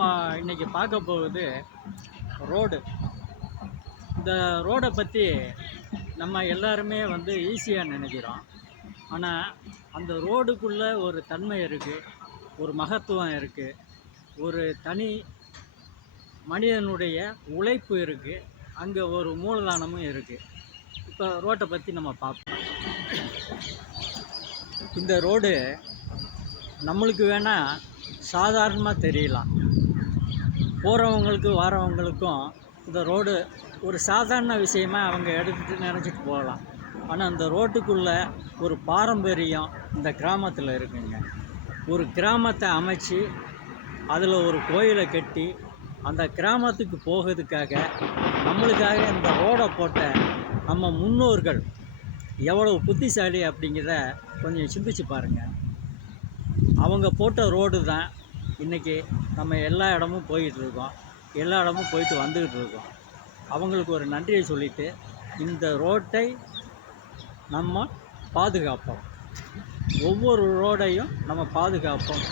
நம்ம இன்றைக்கி பார்க்க போகுது ரோடு. இந்த ரோடை பற்றி நம்ம எல்லாருமே ஈஸியாக நினைக்கிறோம். ஆனால் அந்த ரோடுக்குள்ளே ஒரு தன்மை இருக்குது, ஒரு மகத்துவம் இருக்குது, ஒரு தனி மனிதனுடைய உழைப்பு இருக்குது, அங்கே ஒரு மூலதனமும் இருக்குது. இப்போ ரோட்டை பற்றி நம்ம பார்ப்போம். இந்த ரோடு நம்மளுக்கு வேணால் சாதாரணமாக தெரியலாம், போகிறவங்களுக்கு வரவங்களுக்கும் இந்த ரோடு ஒரு சாதாரண விஷயமாக அவங்க எடுத்துகிட்டு நினச்சிட்டு போகலாம். ஆனால் அந்த ரோட்டுக்குள்ளே ஒரு பாரம்பரியம் இந்த கிராமத்தில் இருக்குங்க. ஒரு கிராமத்தை அமைச்சு அதில் ஒரு கோயிலை கட்டி அந்த கிராமத்துக்கு போகிறதுக்காக நம்மளுக்காக இந்த ரோடை போட்ட நம்ம முன்னோர்கள் எவ்வளவு புத்திசாலி அப்படிங்கிறத கொஞ்சம் சிந்திச்சு பாருங்கள். அவங்க போட்ட ரோடு தான் இன்றைக்கி நம்ம எல்லா இடமும் போயிட்டுருக்கோம், எல்லா இடமும் போயிட்டு வந்துக்கிட்டு இருக்கோம். அவங்களுக்கு ஒரு நன்றியை சொல்லிவிட்டு இந்த ரோட்டை நம்ம பாதுகாப்போம், ஒவ்வொரு ரோடையும் நம்ம பாதுகாப்போம்.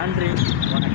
நன்றி, வணக்கம்.